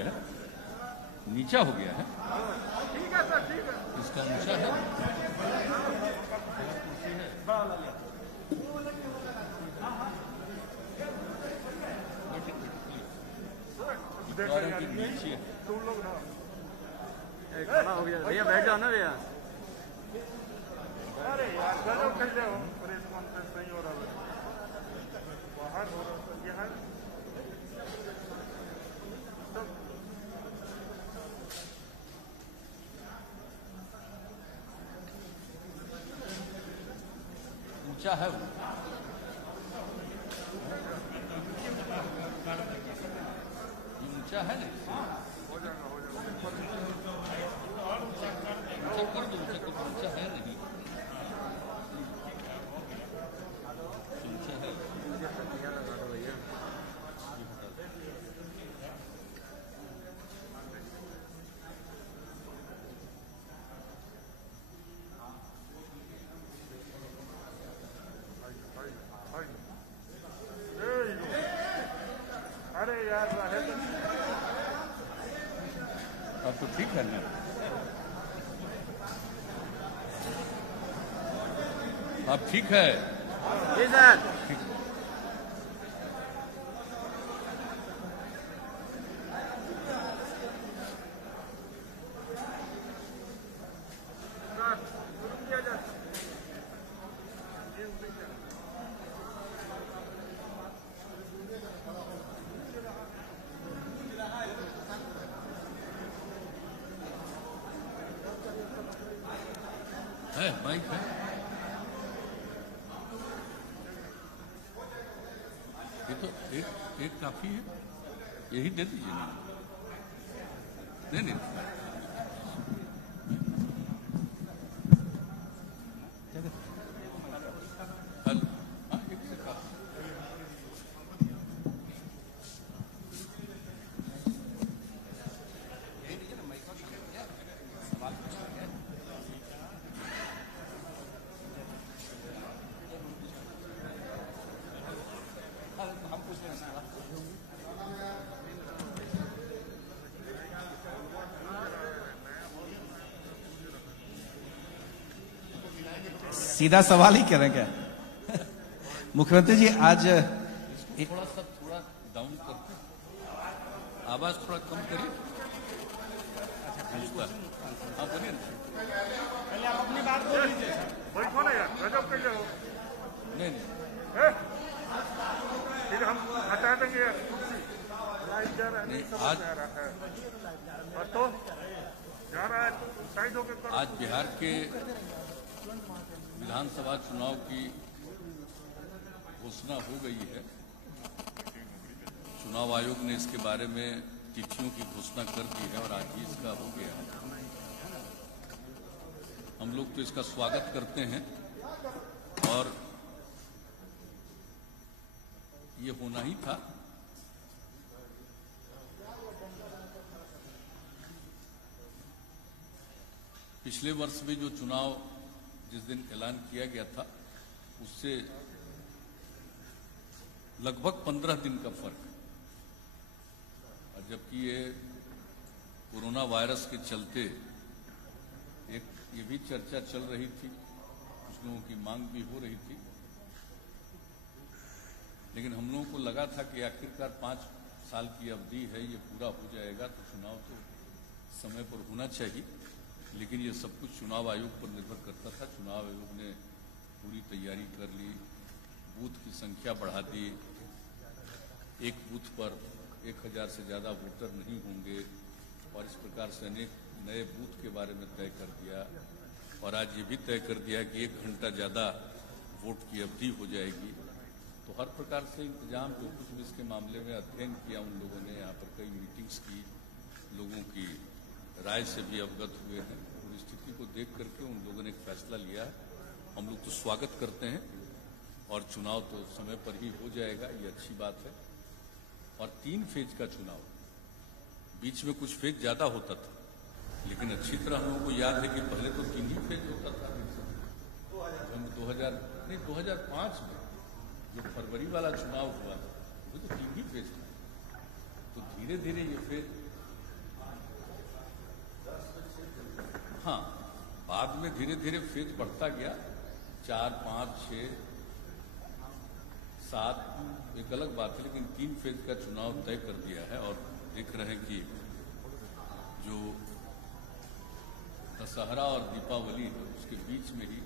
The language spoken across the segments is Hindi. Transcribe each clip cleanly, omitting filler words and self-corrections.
गया है, नीचा हो गया है। ठीक है सर, ठीक है। इसका ऊंचा है। नीचे तुम लोग ना खड़ा हो गया भैया, बैठ जाओ ना भैया। अरे यार गजब कैसे हो, प्रेस कॉन्फ्रेंस नहीं हो रहा है, बाहर हो रहा है। ये है ऊंचा है वो। ये ऊंचा है ना, हो जाएगा, हो जाएगा। ऊंचा कर दो, ऊंचा तो ऊंचा है नहीं, ऊंचा है। भैया अरे यार अब तो ठीक है ना। अब ठीक है। जी सर। ठीक। है माइक है। ये तो एक काफी है, यही दे दीजिए ना। नहीं हेलो, हाँ एक से काफी। सीधा सवाल ही कह रहे हैं क्या? मुख्यमंत्री जी आज थोड़ा डाउन करते, आवाज थोड़ा कम करिए। हाँ बोलिए ना। पहले आप अपनी बात बोल लीजिए। बैठो ना यार, गजब कैसे हो। नहीं फिर हम हटा देंगे यार कुर्सी। लाइट जा रहा है, नहीं समझ आज में आ रहा है। और तो जा रहा है, साइड होकर करो। आज बिहार के विधानसभा चुनाव की घोषणा हो गई है। चुनाव आयोग ने इसके बारे में तिथियों की घोषणा कर दी है और आज ही इसका हो गया है। हम लोग तो इसका स्वागत करते हैं और ये होना ही था। पिछले वर्ष में जो चुनाव जिस दिन ऐलान किया गया था उससे लगभग 15 दिन का फर्क, और जबकि ये कोरोना वायरस के चलते एक ये भी चर्चा चल रही थी, कुछ लोगों की मांग भी हो रही थी, लेकिन हम लोगों को लगा था कि आखिरकार 5 साल की अवधि है, ये पूरा हो जाएगा तो चुनाव तो समय पर होना चाहिए। लेकिन ये सब कुछ चुनाव आयोग पर निर्भर करता था। चुनाव आयोग ने पूरी तैयारी कर ली, बूथ की संख्या बढ़ा दी, एक बूथ पर 1000 से ज़्यादा वोटर नहीं होंगे और इस प्रकार से अनेक नए बूथ के बारे में तय कर दिया। और आज ये भी तय कर दिया कि 1 घंटा ज़्यादा वोट की अवधि हो जाएगी। तो हर प्रकार से इंतजाम जो कुछ भी इसके मामले में अध्ययन किया उन लोगों ने, यहाँ पर कई मीटिंग्स की, लोगों की राय से भी अवगत हुए हैं। पूरी स्थिति को देख करके उन लोगों ने एक फैसला लिया है। हम लोग तो स्वागत करते हैं और चुनाव तो समय पर ही हो जाएगा, ये अच्छी बात है। और 3 फेज का चुनाव, बीच में कुछ फेज ज्यादा होता था, लेकिन अच्छी तरह हम लोगों को याद है कि पहले तो 3 ही फेज होता था। 2005 में जो फरवरी वाला चुनाव हुआ वो तो 3 ही फेज था। तो धीरे धीरे ये फेज हाँ, बाद में धीरे धीरे फेज बढ़ता गया, 4, 5, 6, 7 एक अलग बात है, लेकिन 3 फेज का चुनाव तय कर दिया है। और देख रहे हैं कि जो दशहरा और दीपावली है उसके बीच में ही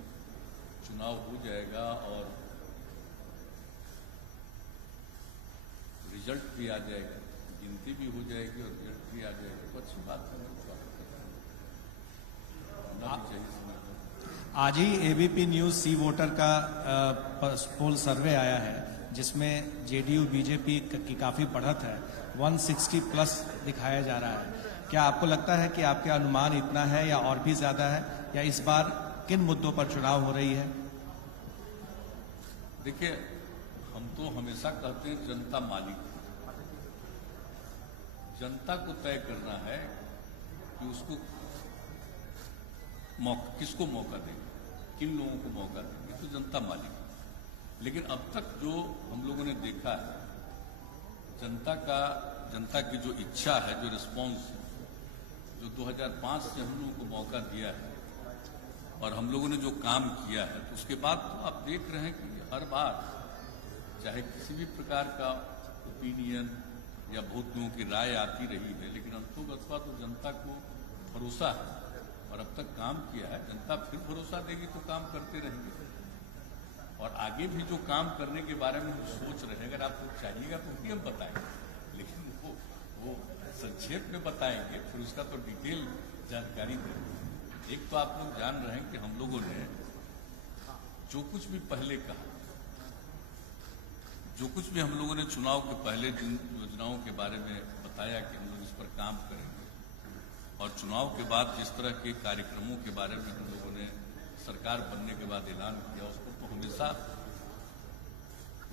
चुनाव हो जाएगा और रिजल्ट भी आ जाएगा, गिनती भी हो जाएगी और रिजल्ट भी आ जाएगा। तो अच्छी बात है, होना भी चाहिए समय पर। आज ही एबीपी न्यूज सी वोटर का पोल सर्वे आया है जिसमें जेडीयू बीजेपी की काफी बढ़त है, 160 प्लस दिखाया जा रहा है। क्या आपको लगता है कि आपके अनुमान इतना है या और भी ज्यादा है, या इस बार किन मुद्दों पर चुनाव हो रही है? देखिए, हम तो हमेशा कहते हैं जनता मालिक है। जनता को तय करना है कि उसको किसको मौका देंगे, किन लोगों को मौका देंगे, तो जनता मालिक है। लेकिन अब तक जो हम लोगों ने देखा है, जनता की जो इच्छा है, जो रिस्पॉन्स है, जो 2005 से हम लोगों को मौका दिया है और हम लोगों ने जो काम किया है, तो उसके बाद तो आप देख रहे हैं कि हर बार चाहे किसी भी प्रकार का ओपिनियन या बहुत लोगों की राय आती रही है, लेकिन अंतोगत्वा तो जनता को भरोसा है और अब तक काम किया है। जनता फिर भरोसा देगी तो काम करते रहेंगे और आगे भी जो काम करने के बारे में हम सोच रहे हैं, अगर आपको चाहिएगा तो भी हम बताएंगे, लेकिन वो संक्षेप में बताएंगे, फिर उसका तो डिटेल जानकारी देंगे। एक तो आप लोग जान रहे हैं कि हम लोगों ने जो कुछ भी पहले कहा, जो कुछ भी हम लोगों ने चुनाव के पहले जिन योजनाओं के बारे में बताया कि हम लोग इस पर काम करेंगे, और चुनाव के बाद जिस तरह के कार्यक्रमों के बारे में हम लोगों ने सरकार बनने के बाद ऐलान किया, उसको तो हमेशा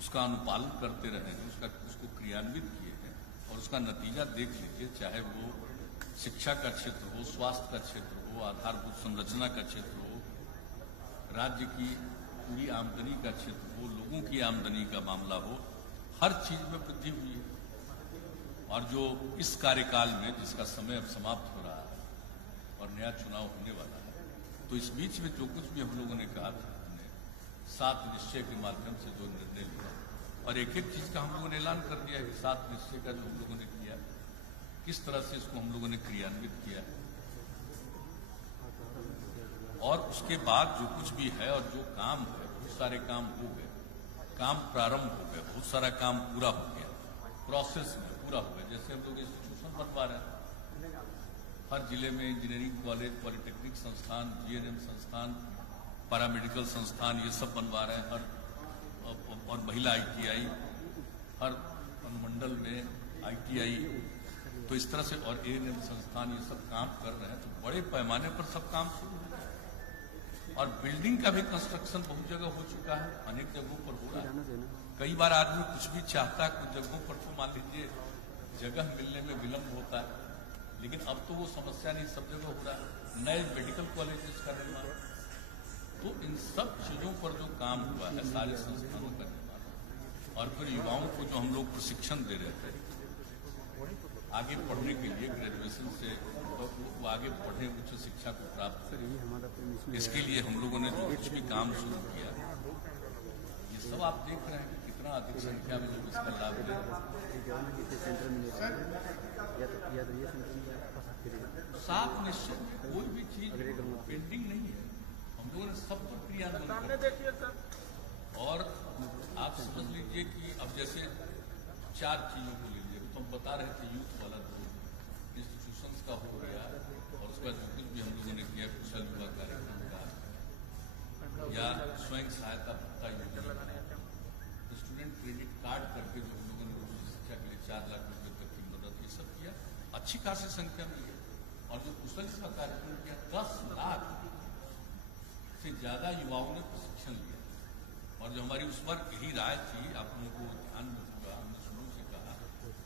उसका अनुपालन करते रहे हैं, उसको क्रियान्वित किए हैं और उसका नतीजा देख लीजिए। चाहे वो शिक्षा का क्षेत्र हो, स्वास्थ्य का क्षेत्र हो, आधारभूत संरचना का क्षेत्र हो, राज्य की पूरी आमदनी का क्षेत्र हो, लोगों की आमदनी का मामला हो, हर चीज में वृद्धि हुई है। और जो इस कार्यकाल में जिसका समय अब समाप्त हो रहा है और नया चुनाव होने वाला है, तो इस बीच में जो कुछ भी हम लोगों ने कहा था, हमने 7 निश्चय के माध्यम से जो निर्णय लिया और एक एक चीज का हम लोगों ने ऐलान कर दिया है कि 7 निश्चय का जो हम लोगों ने किया, किस तरह से इसको हम लोगों ने क्रियान्वित किया है। और उसके बाद जो कुछ भी है और जो काम है, बहुत सारे काम हो गए, काम प्रारंभ हो गए, बहुत सारा काम पूरा हो गया, प्रोसेस में पूरा हो गया। जैसे हम लोग इंस्टीट्यूशन बनवा रहे हैं, हर जिले में इंजीनियरिंग कॉलेज, पॉलिटेक्निक संस्थान, जीएनएम संस्थान, पैरामेडिकल संस्थान, ये सब बनवा रहे हैं। और महिला आईटीआई, हर अनुमंडल में आईटीआई, तो इस तरह से, और एएनएम संस्थान, ये सब काम कर रहे हैं। तो बड़े पैमाने पर सब काम शुरू है और बिल्डिंग का भी कंस्ट्रक्शन बहुत जगह हो चुका है, अनेक जगहों पर हो रहा है। कई बार आदमी कुछ भी चाहता है, कुछ जगहों पर तो मान लीजिए जगह मिलने में विलंब होता है, लेकिन अब तो वो समस्या नहीं, सब जगह हो रहा है। नए मेडिकल कॉलेजेस का निर्माण, तो इन सब चीजों पर जो काम हुआ है, सारे संस्थानों का निर्माण, और फिर युवाओं को जो हम लोग प्रशिक्षण दे रहे थे आगे पढ़ने के लिए, ग्रेजुएशन से वो आगे पढ़े, उच्च शिक्षा को प्राप्त करें, इसके लिए हम लोगों ने जो कुछ भी काम शुरू किया, ये सब आप देख रहे हैं कि कितना अधिक संख्या में लोग इसका लाभ ले रहे हैं। 7 निश्चय में कोई भी चीज पेंडिंग नहीं है, हम लोगों ने सब पर क्रियान्वयन किया। और आप समझ लीजिए कि अब जैसे 4 चीजों को लीजिए, तो हम बता रहे थे यूथ वाला तो इंस्टीट्यूशंस का हो गया, और उसके बाद जो कुछ भी हम लोगों ने किया, कुशल युवा कार्यक्रम का या स्वयं सहायता भत्ता योजना, स्टूडेंट क्रेडिट कार्ड करके जो हम लोगों ने उच्च शिक्षा के लिए 4 लाख रुपए तक की मदद, ये सब किया अच्छी खासी संख्या में है। और जो कुशल युवा कार्यक्रम किया, 10 लाख से ज्यादा युवाओं ने प्रशिक्षण लिया। और जो हमारी उस पर यही राय थी, आप लोगों को ध्यान में होगा, हमने शुरू से कहा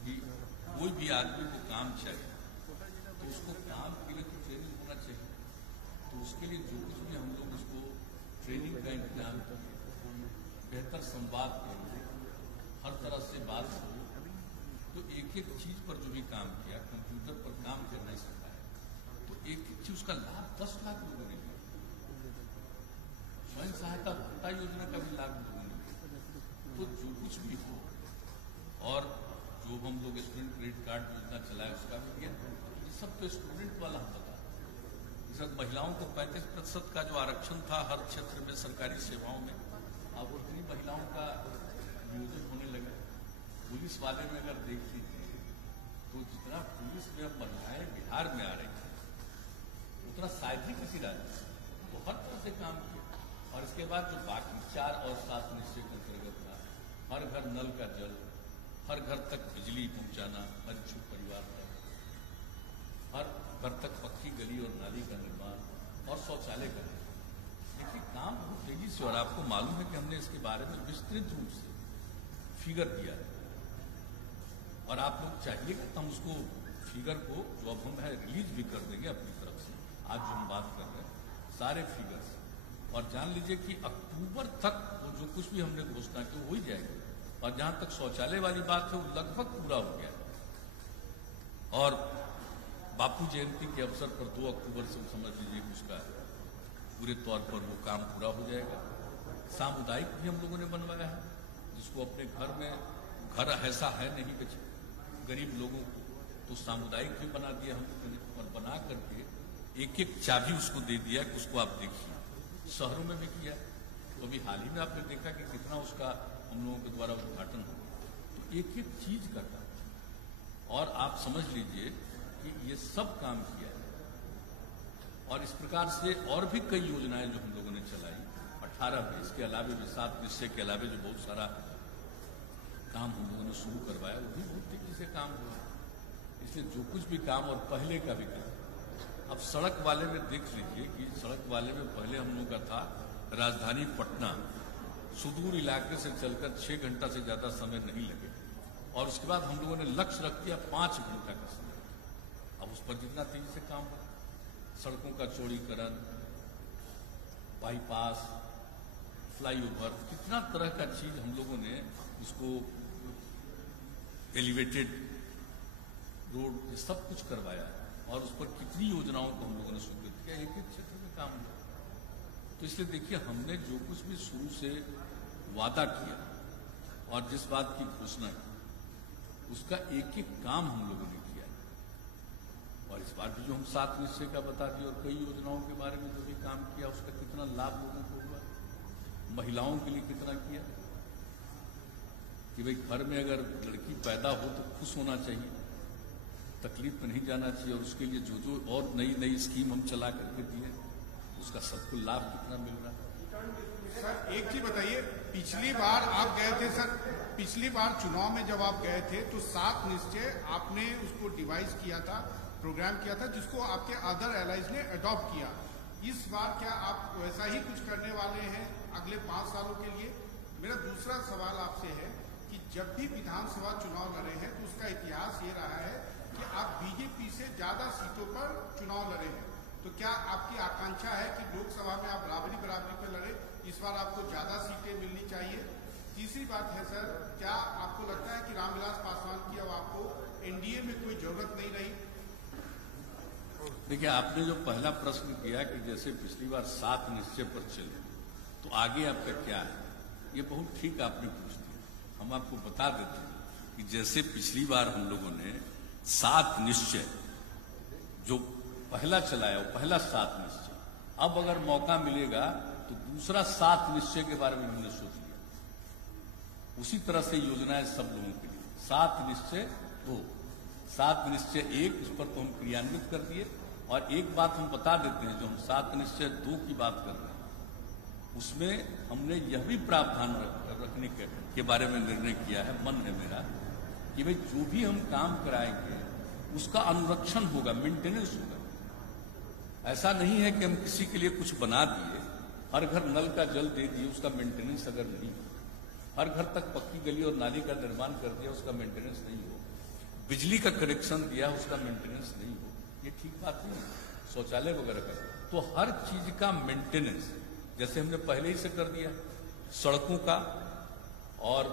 कि कोई भी आदमी को काम चाहिए तो उसको काम के लिए तो ट्रेनिंग होना चाहिए। तो उसके लिए जो कुछ भी हम लोग उसको ट्रेनिंग का इंतजाम करें, बेहतर संवाद करें, हर तरह से बात हो, तो एक एक चीज पर जो भी काम किया, कंप्यूटर पर काम करना सिखाया, तो एक एक चीज उसका लाभ 10 लाख लोगों ने लिया। स्वयं सहायता भत्ता योजना का भी लाभ लोगों ने लिया। तो जो कुछ भी हो, और जो हम लोग स्टूडेंट क्रेडिट कार्ड योजना चलाए उसका भी दिया, ये सब तो स्टूडेंट वाला हम बता। इस वक्त महिलाओं को 35% का जो आरक्षण था हर क्षेत्र में सरकारी सेवाओं में, अब उतनी महिलाओं का नियोजन होने लगा। पुलिस वाले में अगर देख लीजिए तो जितना पुलिस में अब महिलाएं बिहार में आ रही है उतना शायद ही किसी राज्य वो हर तरह से काम किया। और इसके बाद जो बाकी 4 और 7 निश्चय के अंतर्गत था, हर घर नल का जल, हर घर तक बिजली पहुंचाना, हर इच्छुक परिवार तक, हर घर तक पक्की गली और नाली का निर्माण और शौचालय का निर्माण। देखिए काम बहुत तेजी से, और आपको मालूम है कि हमने इसके बारे में विस्तृत रूप से फिगर दिया है, और आप लोग चाहिएगा तो हम उसको फिगर को जो अब हम है रिलीज भी कर देंगे अपनी तरफ से। आज जो हम बात कर रहे हैं सारे फिगर्स, और जान लीजिए कि अक्टूबर तक वो जो कुछ भी हमने घोषणा की हो ही जाएगी। और जहां तक शौचालय वाली बात है वो लगभग पूरा हो गया है। और बापू जयंती के अवसर पर 2 अक्टूबर से समझ लीजिए कि उसका पूरे तौर पर वो काम पूरा हो जाएगा। सामुदायिक भी हम लोगों ने बनवाया है, जिसको अपने घर में, घर ऐसा है नहीं कि गरीब लोगों को, तो सामुदायिक भी बना दिया हम, और बना करके एक एक चाबी उसको दे दिया कि उसको आप देखिए। शहरों में भी किया, तो अभी हाल ही में आपने देखा कि कितना उसका हम लोगों के द्वारा उद्घाटन हुआ। तो एक एक चीज का काम, और आप समझ लीजिए कि ये सब काम किया है। और इस प्रकार से और भी कई योजनाएं जो हम लोगों ने चलाई 18 में, इसके अलावे भी 7 निश्चय के अलावे जो बहुत सारा काम हम लोगों ने शुरू करवाया, वो भी बहुत तेजी से काम हुआ। इसलिए जो कुछ भी काम, और पहले का भी काम, अब सड़क वाले में देख लीजिए कि सड़क वाले में पहले हम लोगों का था राजधानी पटना सुदूर इलाके से चलकर 6 घंटा से ज्यादा समय नहीं लगे, और उसके बाद हम लोगों ने लक्ष्य रख दिया 5 घंटा का समय। अब उस पर जितना तेजी से काम हुआ, सड़कों का चौड़ीकरण, बाईपास, फ्लाईओवर, कितना तरह का चीज हम लोगों ने उसको एलिवेटेड रोड, ये सब कुछ करवाया, और उस पर कितनी योजनाओं को हम लोगों ने स्वीकृत किया, एक एक क्षेत्र में काम हुआ। तो इसलिए देखिए हमने जो कुछ भी शुरू से वादा किया और जिस बात की घोषणा की, उसका एक एक काम हम लोगों ने किया। और इस बार भी जो हम 7 निश्चय का बता दिए, और कई योजनाओं के बारे में जो भी काम किया उसका कितना लाभ लोगों को हुआ, महिलाओं के लिए कितना किया कि भाई घर में अगर लड़की पैदा हो तो खुश होना चाहिए, तकलीफ में नहीं जाना चाहिए, और उसके लिए जो जो और नई नई स्कीम हम चला करके दिए, उसका सबको लाभ कितना मिल रहा है। सर एक चीज बताइए, पिछली बार आप गए थे सर, पिछली बार चुनाव में जब आप गए थे तो 7 निश्चय आपने उसको डिवाइस किया था, प्रोग्राम किया था, जिसको आपके अदर एलाइज ने अडॉप्ट किया। इस बार क्या आप वैसा ही कुछ करने वाले हैं अगले 5 सालों के लिए? मेरा दूसरा सवाल आपसे है कि जब भी विधानसभा चुनाव लड़े हैं तो उसका इतिहास ये रहा है कि आप बीजेपी से ज्यादा सीटों पर चुनाव लड़े हैं, तो क्या आपकी आकांक्षा है कि लोकसभा में आप बराबरी पे लड़े, इस बार आपको ज्यादा सीटें मिलनी चाहिए? तीसरी बात है सर, क्या आपको लगता है कि रामविलास पासवान की अब आपको एनडीए में कोई जरूरत नहीं रही? देखिए आपने जो पहला प्रश्न किया कि जैसे पिछली बार 7 निश्चय पर चले तो आगे आपका क्या है, ये बहुत ठीक आपने पूछ दिया। हम आपको बता देते हैं कि जैसे पिछली बार हम लोगों ने 7 निश्चय जो पहला चलाया, वो पहला 7 निश्चय, अब अगर मौका मिलेगा तो दूसरा 7 निश्चय के बारे में हमने सोच लिया। उसी तरह से योजनाएं सब लोगों के लिए 7 निश्चय 2, 7 निश्चय 1, उस पर तो हम क्रियान्वित कर दिए। और एक बात हम बता देते हैं, जो हम 7 निश्चय 2 की बात कर रहे हैं, उसमें हमने यह भी प्रावधान रखने के बारे में निर्णय किया है, मन है मेरा, कि भाई जो भी हम काम कराएंगे उसका अनुरक्षण होगा, मेंटेनेंस होगा। ऐसा नहीं है कि हम किसी के लिए कुछ बना दिए, हर घर नल का जल दे दिए, उसका मेंटेनेंस अगर नहीं हो, हर घर तक पक्की गली और नाली का निर्माण कर दिया, उसका मेंटेनेंस नहीं हो, बिजली का कनेक्शन दिया, उसका मेंटेनेंस नहीं हो, ये ठीक बात नहीं है। शौचालय वगैरह का, तो हर चीज का मेंटेनेंस जैसे हमने पहले ही से कर दिया, सड़कों का और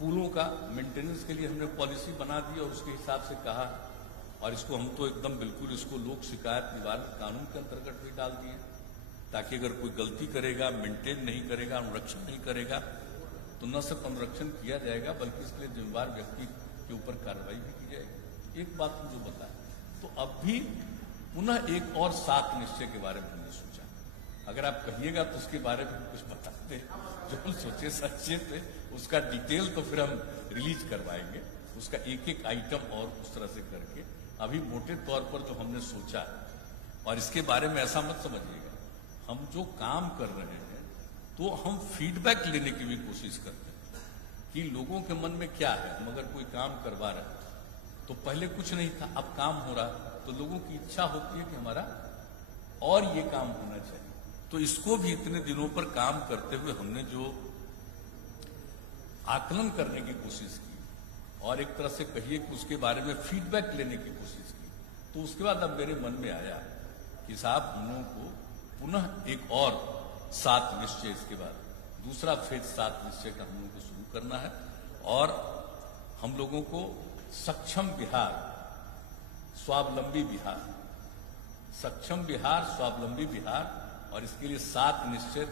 पुलों का मेंटेनेंस के लिए हमने पॉलिसी बना दी और उसके हिसाब से कहा और इसको हम तो एकदम बिल्कुल इसको लोक शिकायत निवारण कानून के अंतर्गत भी डाल दिए, ताकि अगर कोई गलती करेगा, मेंटेन नहीं करेगा, अनुरक्षण नहीं करेगा, तो न सिर्फ अनुरक्षण किया जाएगा बल्कि इसके लिए जिम्मेदार व्यक्ति के ऊपर कार्रवाई भी की जाएगी। एक बात मुझे बताएं, तो अब भी पुनः एक और 7 निश्चय के बारे में हमने सोचा। अगर आप कहिएगा तो उसके बारे में कुछ बताते, जो हम सोचे सच्चे थे उसका डिटेल तो फिर हम रिलीज करवाएंगे, उसका एक एक आइटम और उस तरह से करके। अभी मोटे तौर पर जो हमने सोचा, और इसके बारे में ऐसा मत समझिएगा, हम जो काम कर रहे हैं तो हम फीडबैक लेने की भी कोशिश करते हैं कि लोगों के मन में क्या है। हम अगर कोई काम करवा रहे हैं तो पहले कुछ नहीं था, अब काम हो रहा, तो लोगों की इच्छा होती है कि हमारा और ये काम होना चाहिए। तो इसको भी इतने दिनों पर काम करते हुए हमने जो आकलन करने की कोशिश की और एक तरह से कहिए कि उसके बारे में फीडबैक लेने की कोशिश की, तो उसके बाद अब मेरे मन में आया कि साहब हम लोगों को पुनः एक और 7 निश्चय, इसके बाद दूसरा फेज 7 निश्चय का हम लोगों को शुरू करना है। और हम लोगों को सक्षम बिहार, स्वावलंबी बिहार, सक्षम बिहार, स्वावलंबी बिहार, और इसके लिए 7 निश्चय,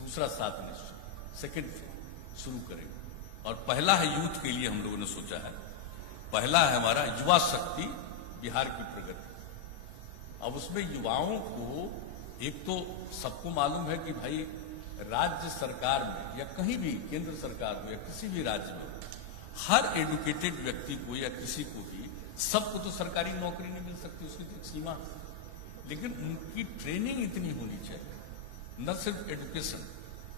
दूसरा 7 निश्चय सेकेंड फेज शुरू करेंगे। और पहला है यूथ के लिए हम लोगों ने सोचा है, पहला है हमारा युवा शक्ति बिहार की प्रगति। अब उसमें युवाओं को, एक तो सबको मालूम है कि भाई राज्य सरकार में या कहीं भी केंद्र सरकार में या किसी भी राज्य में हर एडुकेटेड व्यक्ति को या किसी को भी, सबको तो सरकारी नौकरी नहीं मिल सकती, उसकी तो एक सीमा है। लेकिन उनकी ट्रेनिंग इतनी होनी चाहिए, न सिर्फ एजुकेशन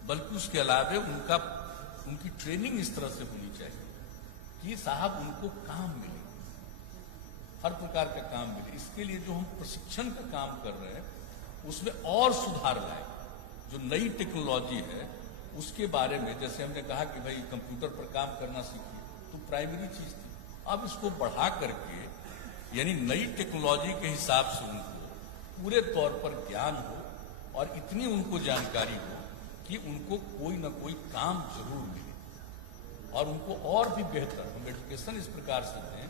बल्कि उसके अलावा उनकी ट्रेनिंग इस तरह से होनी चाहिए कि साहब उनको काम मिले, हर प्रकार का काम मिले। इसके लिए जो हम प्रशिक्षण का काम कर रहे हैं उसमें और सुधार लाए। जो नई टेक्नोलॉजी है उसके बारे में, जैसे हमने कहा कि भाई कंप्यूटर पर काम करना सीखिए, तो प्राइमरी चीज थी। अब इसको बढ़ा करके, यानी नई टेक्नोलॉजी के हिसाब से उनको पूरे तौर पर ज्ञान हो और इतनी उनको जानकारी हो कि उनको कोई ना कोई काम जरूर मिले, और उनको और भी बेहतर हम एजुकेशन इस प्रकार से दें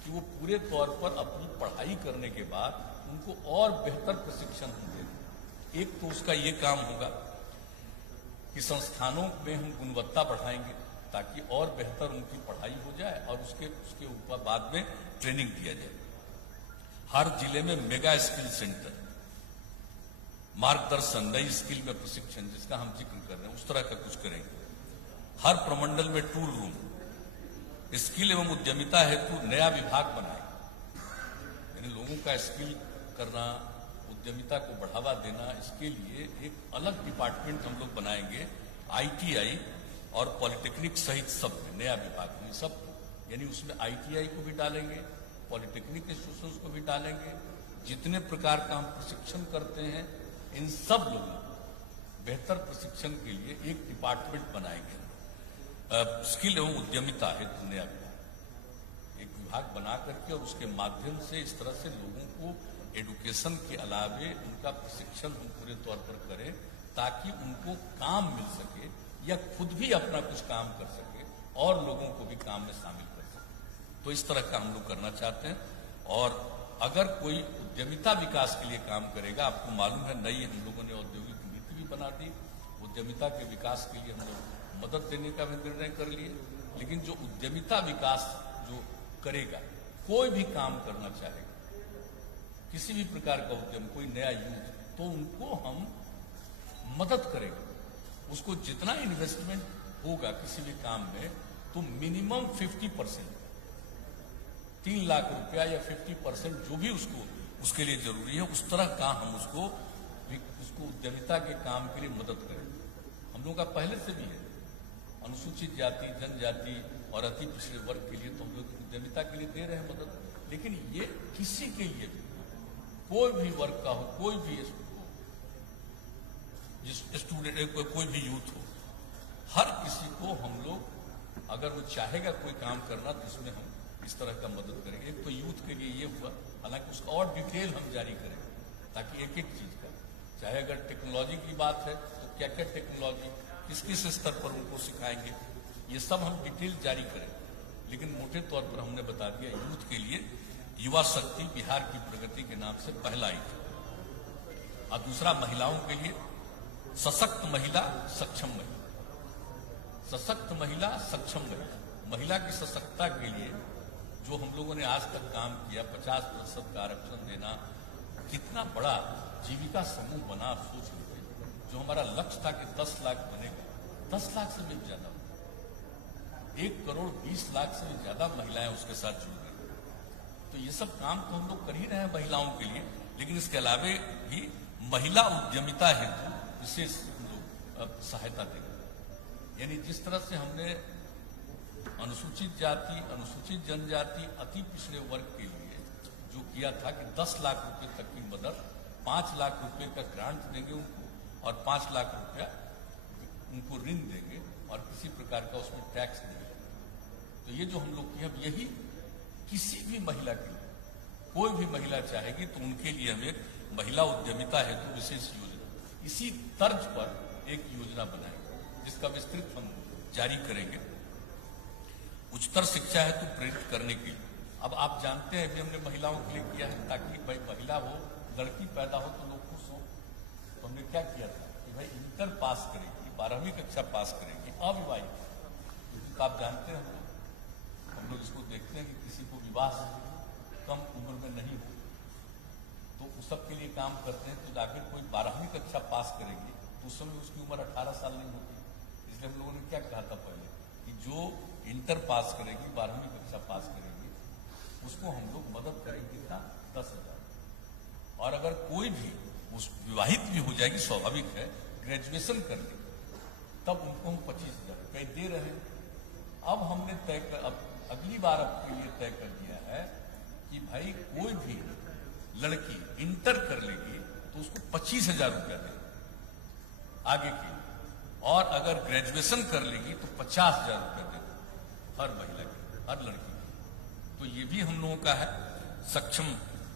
कि वो पूरे तौर पर अपनी पढ़ाई करने के बाद उनको और बेहतर प्रशिक्षण हम दें। एक तो उसका ये काम होगा कि संस्थानों में हम गुणवत्ता बढ़ाएंगे ताकि और बेहतर उनकी पढ़ाई हो जाए, और उसके ऊपर बाद में ट्रेनिंग दिया जाए। हर जिले में मेगा स्किल सेंटर, मार्गदर्शन, नई स्किल में प्रशिक्षण, जिसका हम जिक्र कर रहे हैं, उस तरह का कुछ करेंगे। हर प्रमंडल में टूल रूम, स्किल एवं उद्यमिता हेतु नया विभाग बनाए, यानी लोगों का स्किल करना, उद्यमिता को बढ़ावा देना, इसके लिए एक अलग डिपार्टमेंट हम लोग बनाएंगे। ITI और पॉलिटेक्निक सहित सब में नया विभाग में सब, यानी उसमें ITI को भी डालेंगे, पॉलिटेक्निक इंस्टीट्यूशंस को भी डालेंगे। जितने प्रकार का हम प्रशिक्षण करते हैं इन सब लोगों को बेहतर प्रशिक्षण के लिए एक डिपार्टमेंट बनाएंगे। स्किल एवं उद्यमिता हेतु नया विभाग, एक विभाग बना करके, और उसके माध्यम से इस तरह से लोगों को एडुकेशन के अलावे उनका प्रशिक्षण हम पूरे तौर पर करें ताकि उनको काम मिल सके या खुद भी अपना कुछ काम कर सके और लोगों को भी काम में शामिल कर सके। तो इस तरह का हम लोग करना चाहते हैं। और अगर कोई उद्यमिता विकास के लिए काम करेगा, आपको मालूम है नई हम लोगों ने औद्योगिक नीति भी बना दी, उद्यमिता के विकास के लिए हम लोग मदद देने का भी निर्णय कर लिए। लेकिन जो उद्यमिता विकास जो करेगा, कोई भी काम करना चाहेगा, किसी भी प्रकार का उद्यम, कोई नया यूथ, तो उनको हम मदद करेंगे। उसको जितना इन्वेस्टमेंट होगा किसी भी काम में, तो मिनिमम 50%, 3 लाख रुपया या 50% जो भी उसके लिए जरूरी है, उस तरह का हम उसको उद्यमिता के काम के लिए मदद करेंगे। हम लोगों का पहले से भी है, अनुसूचित जाति, जनजाति और अति पिछड़े वर्ग के लिए तो हम लोग उद्यमिता के लिए दे रहे हैं मदद। लेकिन ये किसी के लिए भी, कोई भी वर्ग का हो, कोई भी स्टूडेंट, कोई भी यूथ हो, हर किसी को हम लोग, अगर वो चाहेगा कोई काम करना, तो इसमें हम इस तरह का मदद करेंगे। एक तो यूथ के लिए ये हुआ, हालांकि उसका और डिटेल हम जारी करेंगे ताकि एक एक चीज का, चाहे अगर टेक्नोलॉजी की बात है तो क्या क्या टेक्नोलॉजी किस किस स्तर पर उनको सिखाएंगे, ये सब हम डिटेल जारी करेंगे। लेकिन मोटे तौर पर हमने बता दिया यूथ के लिए युवा शक्ति बिहार की प्रगति के नाम से पहला आइटम, और दूसरा महिलाओं के लिए सशक्त महिला सक्षम महिला, सशक्त महिला सक्षम महिला। महिला की सशक्तता के लिए जो हम लोगों ने आज तक काम किया, 50% का आरक्षण देना, कितना बड़ा जीविका समूह बना, आप सोच लीजिए। जो हमारा लक्ष्य था कि 10 लाख बनेगा, 10 लाख से भी ज्यादा, 1,20,00,000 से भी ज्यादा महिलाएं उसके साथ जुड़ गई। तो ये सब काम तो हम लोग कर ही रहे हैं महिलाओं के लिए, लेकिन इसके अलावे भी महिला उद्यमिता हेतु विशेष हम लोग सहायता देंगे। यानी जिस तरह से हमने अनुसूचित जाति, अनुसूचित जनजाति, अति पिछड़े वर्ग के लिए जो किया था कि 10 लाख रुपए तक की मदद, 5 लाख रुपए का ग्रांट देंगे उनको और 5 लाख रुपया उनको ऋण देंगे और किसी प्रकार का उसमें टैक्स देंगे। तो ये जो हम लोग किया, अब यही किसी भी महिला के लिए, कोई भी महिला चाहेगी तो उनके लिए हम एक महिला उद्यमिता हेतु विशेष योजना, इसी तर्ज पर एक योजना बनाएंगे जिसका विस्तृत हम जारी करेंगे, उच्चतर शिक्षा हेतु प्रेरित करने के लिए। अब आप जानते हैं कि हमने महिलाओं के लिए किया है ताकि भाई महिला हो, लड़की पैदा हो तो लोग खुश हो। तो हमने क्या किया था कि भाई इंटर पास करेगी, 12वीं कक्षा पास करेगी, अविवाहित, क्योंकि आप जानते हैं हम लोग इसको देखते हैं कि किसी को विवाह कम उम्र में नहीं हो, तो उस सब के लिए काम करते हैं। तो आखिर कोई 12वीं कक्षा पास करेगी तो उस समय उसकी उम्र 18 साल नहीं होती। इसलिए हम लोगों ने क्या कहा था पहले कि जो इंटर पास करेगी, 12वीं कक्षा पास करेगी, उसको हम लोग मदद करेंगे कितना, 10,000। और अगर कोई भी उस विवाहित भी हो जाएगी, स्वाभाविक है, ग्रेजुएशन कर ले, तब उनको हम 25,000 रुपये दे रहे हैं। अब हमने तय कर, अब अगली बार आपके लिए तय कर दिया है कि भाई कोई भी लड़की इंटर कर लेगी तो उसको 25,000 रुपया दें आगे की, और अगर ग्रेजुएशन कर लेगी तो 50,000 रुपया दें हर महिला की, हर लड़की की। तो ये भी हम लोगों का है सक्षम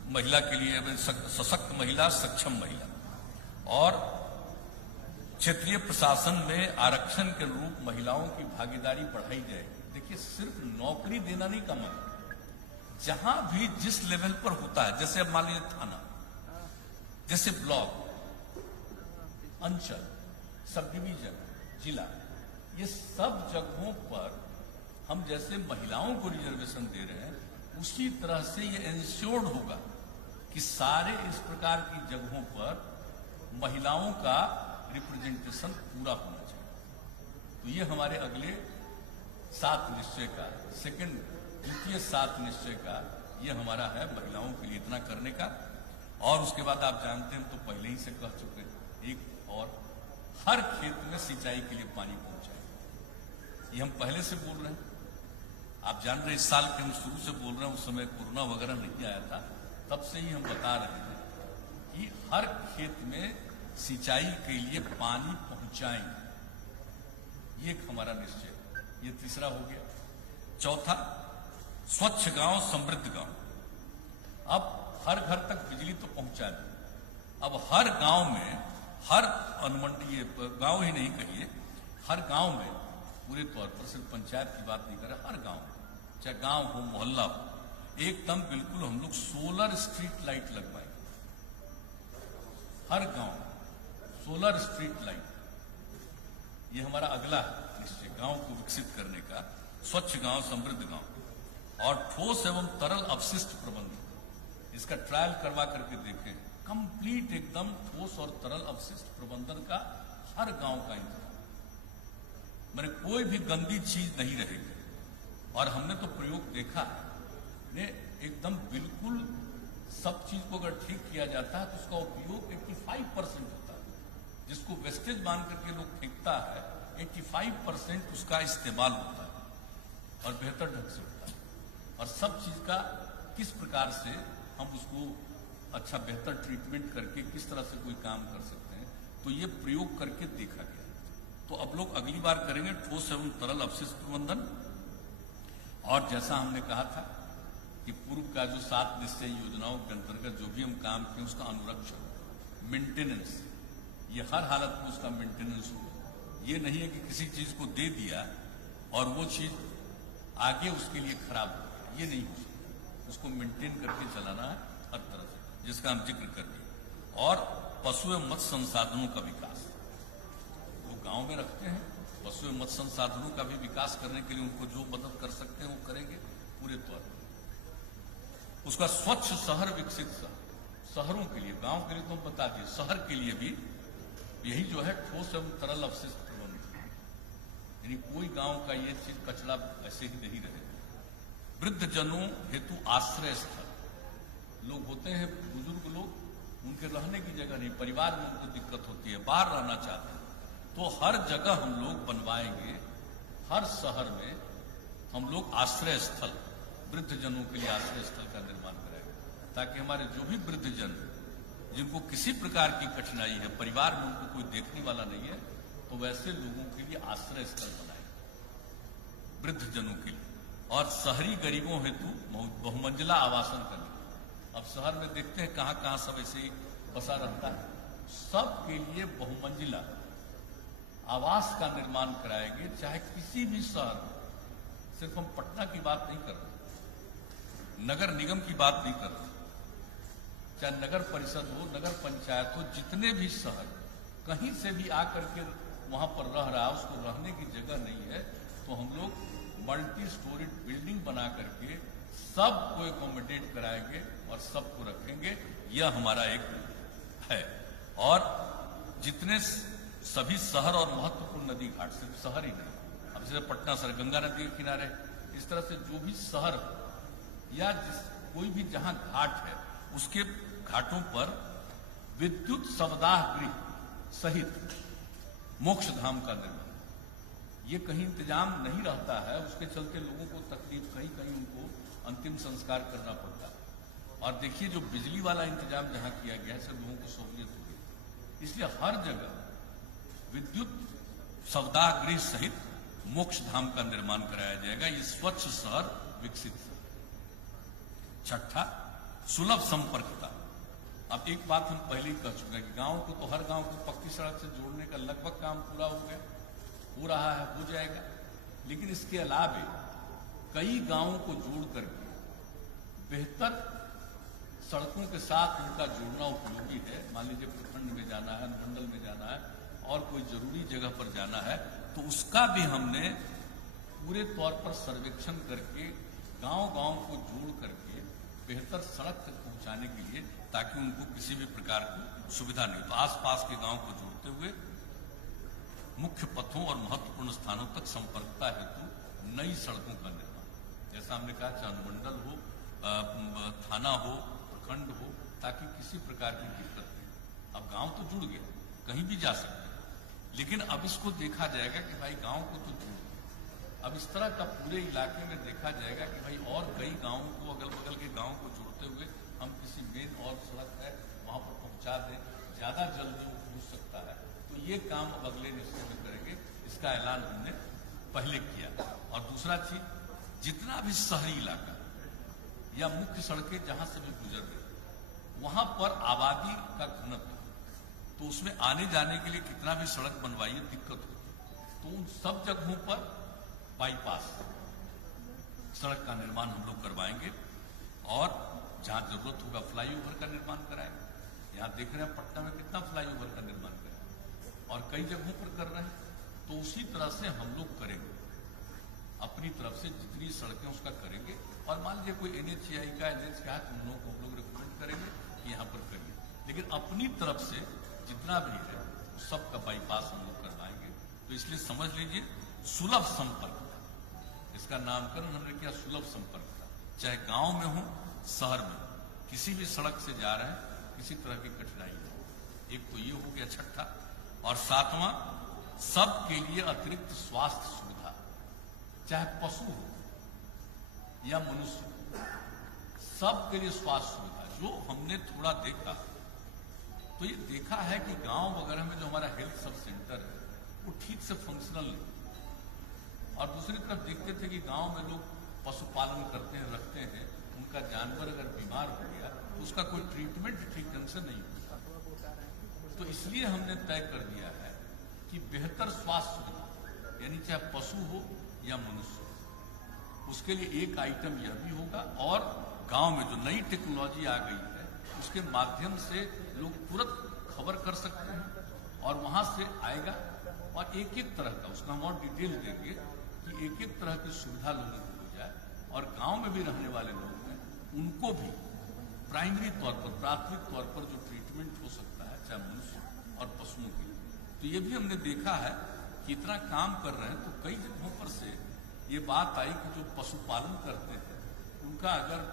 महिला के लिए, सशक्त महिला सक्षम महिला। और क्षेत्रीय प्रशासन में आरक्षण के अनुरूप महिलाओं की भागीदारी बढ़ाई जाए। देखिए, सिर्फ नौकरी देना नहीं का मतलब, जहां भी जिस लेवल पर होता है, जैसे अब मान लीजिए थाना, जैसे ब्लॉक, अंचल, सब डिवीजन, जिला, ये सब जगहों पर हम जैसे महिलाओं को रिजर्वेशन दे रहे हैं, उसी तरह से ये इंश्योर्ड होगा कि सारे इस प्रकार की जगहों पर महिलाओं का रिप्रेजेंटेशन पूरा होना चाहिए। तो ये हमारे अगले 7 निश्चय का द्वितीय 7 निश्चय का ये हमारा है, महिलाओं के लिए इतना करने का। और उसके बाद आप जानते हैं, तो पहले ही से कह चुके हैं, एक और हर खेत में सिंचाई के लिए पानी पहुंचाए। ये हम पहले से बोल रहे हैं, आप जान रहे हैं, इस साल के हम शुरू से बोल रहे हैं, उस समय कोरोना वगैरह नहीं आया था, तब से ही हम बता रहे हैं कि हर खेत में सिंचाई के लिए पानी पहुंचाएंगे। ये एक हमारा निश्चय, ये तीसरा हो गया। चौथा, स्वच्छ गांव समृद्ध गांव। अब हर घर तक बिजली तो पहुंचा दी, अब हर गांव में, हर अनुमंडलीय गांव ही नहीं कहिए, हर गांव में पूरे तौर पर, सिर्फ पंचायत की बात नहीं कर रहे, हर गांव, चाहे गांव हो, मोहल्ला हो, एकदम बिल्कुल हम लोग सोलर स्ट्रीट लाइट लगवाएंगे। हर गांव सोलर स्ट्रीट लाइट, ये हमारा अगला निश्चय, गांव को विकसित करने का। स्वच्छ गांव समृद्ध गांव। और ठोस एवं तरल अपशिष्ट प्रबंधन, इसका ट्रायल करवा करके देखें, कंप्लीट एकदम ठोस और तरल अपशिष्ट प्रबंधन का हर गांव का इंतजाम, मैंने कोई भी गंदी चीज नहीं रहेगी। और हमने तो प्रयोग देखा है, एकदम बिल्कुल सब चीज को अगर ठीक किया जाता है तो उसका उपयोग 85% होता है। जिसको वेस्टेज मान करके लोग फेंकता है, 85% उसका इस्तेमाल होता है और बेहतर ढंग से होता है। और सब चीज का किस प्रकार से हम उसको अच्छा बेहतर ट्रीटमेंट करके किस तरह से कोई काम कर सकते हैं, तो ये प्रयोग करके देखा गया। तो अब लोग अगली बार करेंगे ठोस एवं तरल अपशिष्ट प्रबंधन। और जैसा हमने कहा था कि पूर्व का जो 7 निश्चय योजनाओं के अंतर्गत जो भी हम काम किए, उसका अनुरक्षण, मेंटेनेंस, ये हर हालत में उसका मेंटेनेंस हो। ये नहीं है कि किसी चीज को दे दिया और वो चीज आगे उसके लिए खराब हो, ये नहीं हो सकता। उसको मेंटेन करके चलाना है हर तरह से, जिसका हम जिक्र कर दिए। और पशु एवं मत्स्य संसाधनों का विकास, वो गांव में रखते हैं, पशु एवं मत्स्य संसाधनों का भी विकास करने के लिए उनको जो मदद कर सकते हैं वो करेंगे पूरे तौर पर। उसका स्वच्छ शहर विकसित शहरों के लिए, गांव के लिए तो हम बता दिए, शहर के लिए भी यही जो है ठोस एवं तरल अवशिष्ट प्रबंधन, यानी कोई गांव का ये चीज कचरा ऐसे ही नहीं रहेगा। वृद्ध जनों हेतु आश्रय स्थल, लोग होते हैं बुजुर्ग लोग, उनके रहने की जगह नहीं, परिवार में उनको दिक्कत होती है, बाहर रहना चाहते हैं, तो हर जगह हम लोग बनवाएंगे, हर शहर में हम लोग आश्रय स्थल, वृद्ध जनों के लिए आश्रय स्थल का निर्माण कराएंगे, ताकि हमारे जो भी वृद्ध जन जिनको किसी प्रकार की कठिनाई है, परिवार में उनको कोई देखने वाला नहीं है, तो वैसे लोगों के लिए आश्रय स्थल बनाएंगे वृद्ध जनों के लिए। और शहरी गरीबों हेतु बहुमंजिला आवासन करने, अब शहर में देखते हैं कहां कहां सब ऐसे ही बसा रहता है, सबके लिए बहुमंजिला आवास का निर्माण कराएंगे, चाहे किसी भी शहर में। सिर्फ हम पटना की बात नहीं कर रहे, नगर निगम की बात नहीं कर रहे, चाहे नगर परिषद हो, नगर पंचायत हो, जितने भी शहर कहीं से भी आकर के वहां पर रह रहा है, उसको रहने की जगह नहीं है, तो हम लोग मल्टी स्टोरीड बिल्डिंग बना करके सबको एकोमोडेट कराएंगे और सबको रखेंगे। यह हमारा एक है। और जितने सभी शहर और महत्वपूर्ण नदी घाट, सिर्फ शहर ही नहीं, अब जैसे पटना शहर गंगा नदी के किनारे, इस तरह से जो भी शहर या कोई भी जहां घाट है, उसके घाटों पर विद्युत शवदाह गृह सहित मोक्ष धाम का निर्माण। ये कहीं इंतजाम नहीं रहता है, उसके चलते लोगों को तकलीफ, कहीं कहीं उनको अंतिम संस्कार करना पड़ता है। और देखिए जो बिजली वाला इंतजाम जहां किया गया है, सब लोगों को सहूलियत होगी, इसलिए हर जगह विद्युत शवदाह गृह सहित मोक्ष धाम का निर्माण कराया जाएगा। ये स्वच्छ शहर विकसित शहर। छठा, सुलभ संपर्कता। अब एक बात हम पहले ही कह चुके हैं कि गांव को तो हर गांव को पक्की सड़क से जोड़ने का लगभग काम पूरा हो गया, हो रहा है, हो जाएगा, लेकिन इसके अलावे कई गांवों को जोड़ करके बेहतर सड़कों के साथ उनका जोड़ना उपयोगी है। मान लीजिए प्रखंड में जाना है, अनुमंडल में जाना है और कोई जरूरी जगह पर जाना है, तो उसका भी हमने पूरे तौर पर सर्वेक्षण करके गांव-गांव को जोड़ करके बेहतर सड़क तक पहुंचाने के लिए, ताकि उनको किसी भी प्रकार की सुविधा नहीं, तो आसपास के गांव को जोड़ते हुए मुख्य पथों और महत्वपूर्ण स्थानों तक संपर्कता हेतु नई सड़कों का निर्माण, जैसा हमने कहा, चाहे अनुमंडल हो, थाना हो, प्रखंड हो, ताकि किसी प्रकार की दिक्कत नहीं। अब गांव तो जुड़ गया, कहीं भी जा सकते हैं, लेकिन अब इसको देखा जाएगा कि भाई गांव को तो जुड़, अब इस तरह का पूरे इलाके में देखा जाएगा कि भाई और कई गांवों को, अगल बगल के गांव को जोड़ते हुए हम किसी मेन और सड़क है वहां पर पहुंचा दें, ज्यादा जल्दी वो पहुंच सकता है। तो ये काम अब अगले निश्चय में करेंगे, इसका ऐलान हमने पहले किया। और दूसरा चीज, जितना भी शहरी इलाका या मुख्य सड़कें जहां से भी गुजर रही, वहां पर आबादी का घनत्व, तो उसमें आने जाने के लिए कितना भी सड़क बनवाइए दिक्कत होती, तो उन सब जगहों पर बाईपास सड़क का निर्माण हम लोग करवाएंगे और जहां जरूरत होगा फ्लाईओवर का निर्माण कराएंगे। यहां देख रहे हैं पटना में कितना फ्लाईओवर का निर्माण करें और कई जगहों पर कर रहे हैं, तो उसी तरह से हम लोग करेंगे, अपनी तरफ से जितनी सड़कें उसका करेंगे। और मान लीजिए कोई NHAI का, NH का है, तो उन लोगों को हम लोग रिकमेंड करेंगे कि यहां पर करिए, लेकिन अपनी तरफ से जितना भी है सबका बाईपास हम लोग करवाएंगे। तो इसलिए समझ लीजिए सुलभ संपर्क, इसका नामकरण हमने किया सुलभ संपर्क का, चाहे गांव में हो, शहर में, किसी भी सड़क से जा रहे हैं, किसी तरह की कठिनाई नहीं। एक तो ये हो गया छठा। और सातवां, सबके लिए अतिरिक्त स्वास्थ्य सुविधा, चाहे पशु हो या मनुष्य, सबके लिए स्वास्थ्य सुविधा। जो हमने थोड़ा देखा, तो ये देखा है कि गांव वगैरह में जो हमारा हेल्थ सब सेंटर है वो ठीक से फंक्शनल नहीं, और दूसरी तरफ देखते थे कि गांव में लोग पशुपालन करते हैं, रखते हैं, उनका जानवर अगर बीमार हो गया तो उसका कोई ट्रीटमेंट ठीक ढंग से नहीं होता। तो इसलिए हमने तय कर दिया है कि बेहतर स्वास्थ्य सुविधा, यानी चाहे पशु हो या मनुष्य, उसके लिए एक आइटम यह भी होगा और गांव में जो नई टेक्नोलॉजी आ गई है उसके माध्यम से लोग तुरंत खबर कर सकते हैं और वहां से आएगा और एक एक तरह का उसका हम और डिटेल देंगे कि एक एक तरह की सुविधा लोगों को हो जाए और गांव में भी रहने वाले लोग हैं उनको भी प्राइमरी तौर पर प्राथमिक तौर पर जो ट्रीटमेंट हो सकता है चाहे मनुष्य और पशुओं के लिए। तो ये भी हमने देखा है कि इतना काम कर रहे हैं तो कई जगहों पर से ये बात आई कि जो पशुपालन करते हैं उनका अगर